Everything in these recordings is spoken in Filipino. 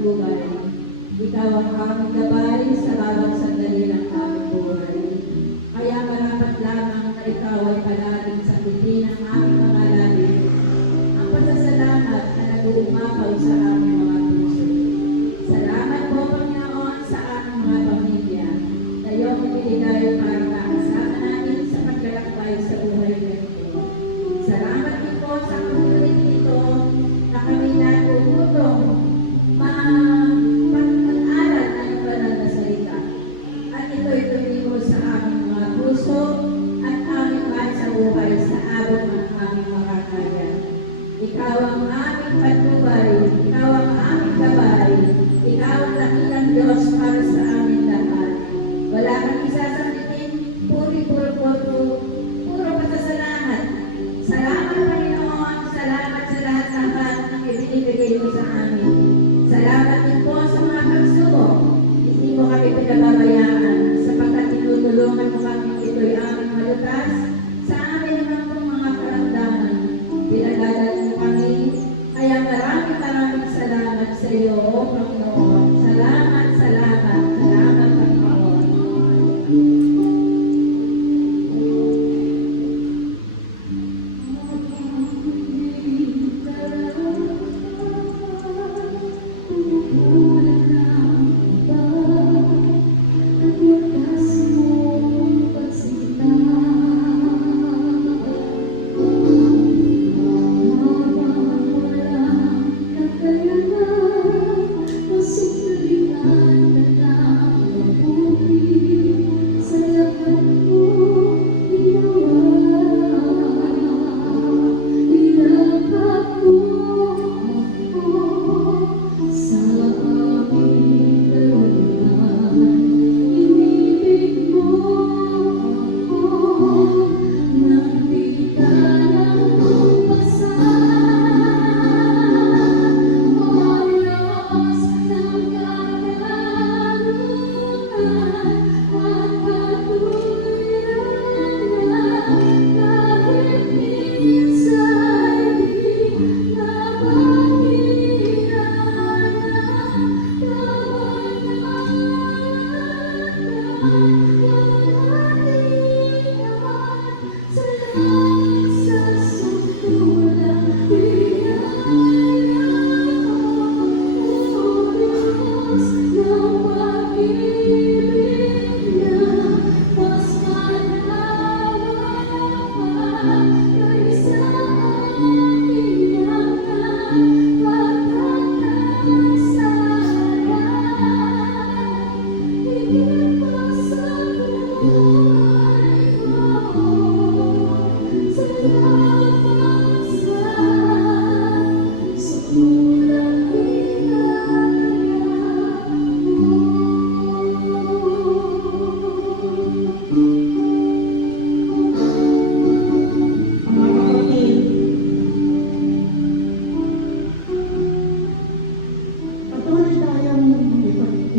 patnubay. Ikaw ang aming gabay sa bawat sandali ng aming buhay. Kaya marapat lamang na ikaw ay palaging sa pitin ng aming mga labi. Ang pasasalamat na nag-uumapaw sa aming mga puso. Salamat po, Panginoon, sa aming mga pamilya na iyong ibinigay para makasama namin sa paglalakbay sa buhay nito. Salamat din po sa opportunity ito na kami natututong mag-aral ng iyong banal na salita. At ito'y tumigo sa aming mga puso at aming mahal sa buhay sa abot ng aming makakaya. Ikaw ang aming patnubay, ikaw ang aming gabay, ikaw ang dakilang Diyos para sa amin lahat. Wala kang isasabitin, puro pasasalamat. Salamat, Panginoon, salamat sa lahat ng ibinibigay mo sa amin. Salamat din po sa mga pagsubok. Hindi mo kami pinababayaan sapagkat tinutulungan mo kami ito'y aming malutas sa amin naman pong mga karamdaman. Pinagdadal mo kami, kaya maraming salamat sa iyo, O Panginoon. Salamat, Panginoon.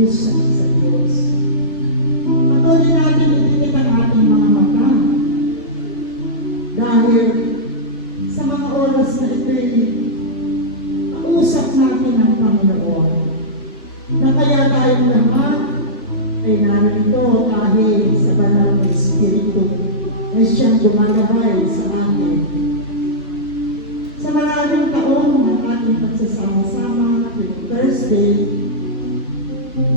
Sa Diyos. Patuloy natin itinit ang ating mga mata dahil sa mga oras na ito'y kausap natin ang Panginoon na kaya tayong lahat ay narito dahil sa banal na Espiritu na siyang gumagabay sa atin. Sa maraming taon ng ating pagsasama-sama tuwing Thursday,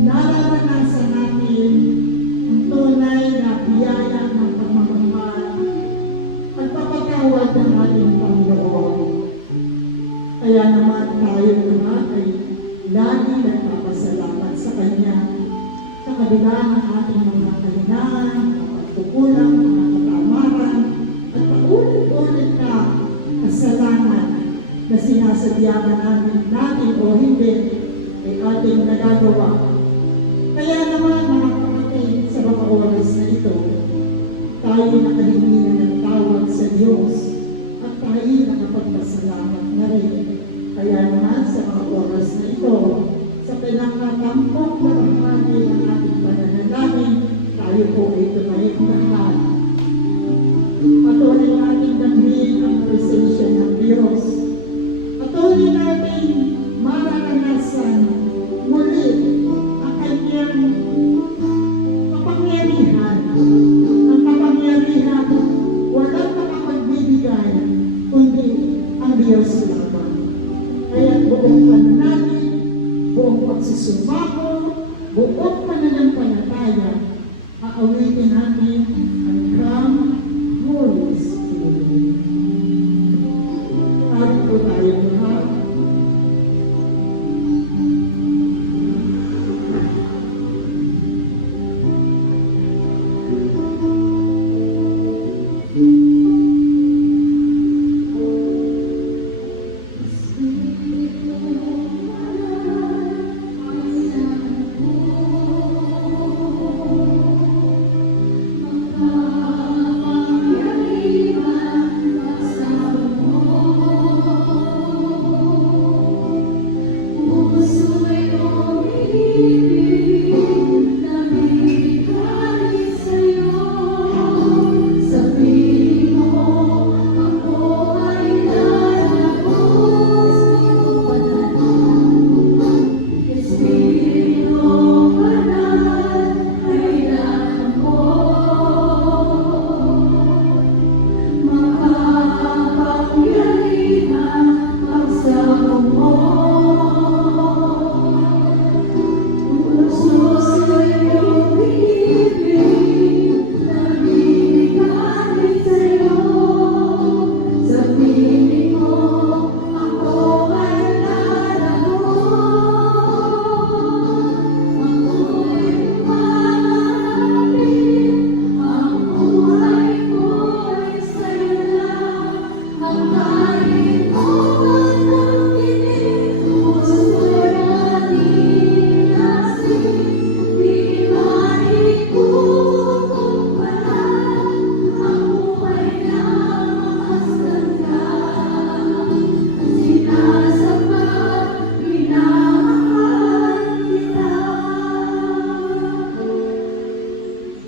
nararanasan natin ang tunay na biyaya ng pagmamahal at papatawad ng ating Panginoon. Kaya naman tayo naman ay lagi nagpapasalamat sa Kanya sa kabila ng ating mga kahinaan, mga pagkukulang, mga katamaran, at paulit-ulit na kasalanan na sinasadyakan natin o hindi ay ating nagagawa. Kaya naman mga kapatid, sa mga oras na ito, tayo nakahingi ng tawad sa Diyos at tayo nakapagpasalamat na rin. Kaya naman sa mga oras na ito, sa pinakatampok na bahagi ng ating pananalangin, tayo po ay tumayin lahat. Patuloy natin damhin ang precision ng Diyos. Patuloy natin mararanasan sumako, buong pananampalataya, aawitin natin ang Come, Holy Spirit. Ari po tayo lahat.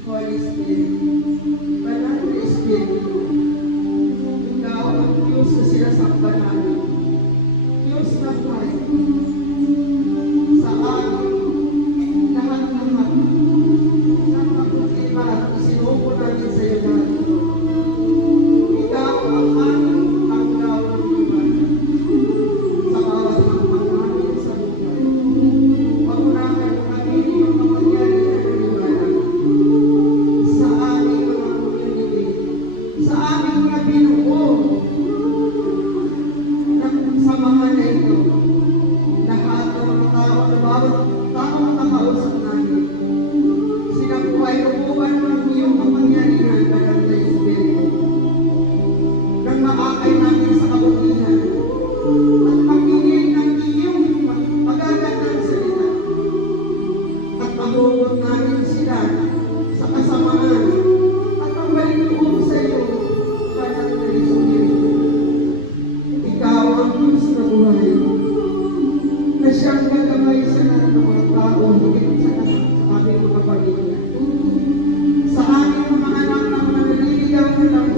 Holy Spirit, Banal na Espiritu, Ikaw ang Diyos na sinasamba namin, Diyos na buhay, sa aming lahat-lahat, ng pagkakita at isinuko namin sa iyo lahat. Ikaw ang aming tanggaw ng liwanag, sa bawat hakbang namin sa buhay. Pag-unakan kami ng makapangyarihan ng liwanag, sa aming mga community, sa aming mga binuo ng samahan na ito, lahat ng mga tao na bawat taong nakausap namin, sinabuhay upuan ng iyong kapangyarihan, Banal na Espiritu, nang maakay namin sa kabutihan at pagpigil ng iyong magagandang salita at mahugot namin sila sa kasamaan at pambalik loob sa iyo, Banal na Espiritu. Ikaw ang Diyos na buhay, na siyang magabay sa lahat ng mga tao, higit sa aming mga pamilya. Sa aming mga anak na mga naliligaw na lang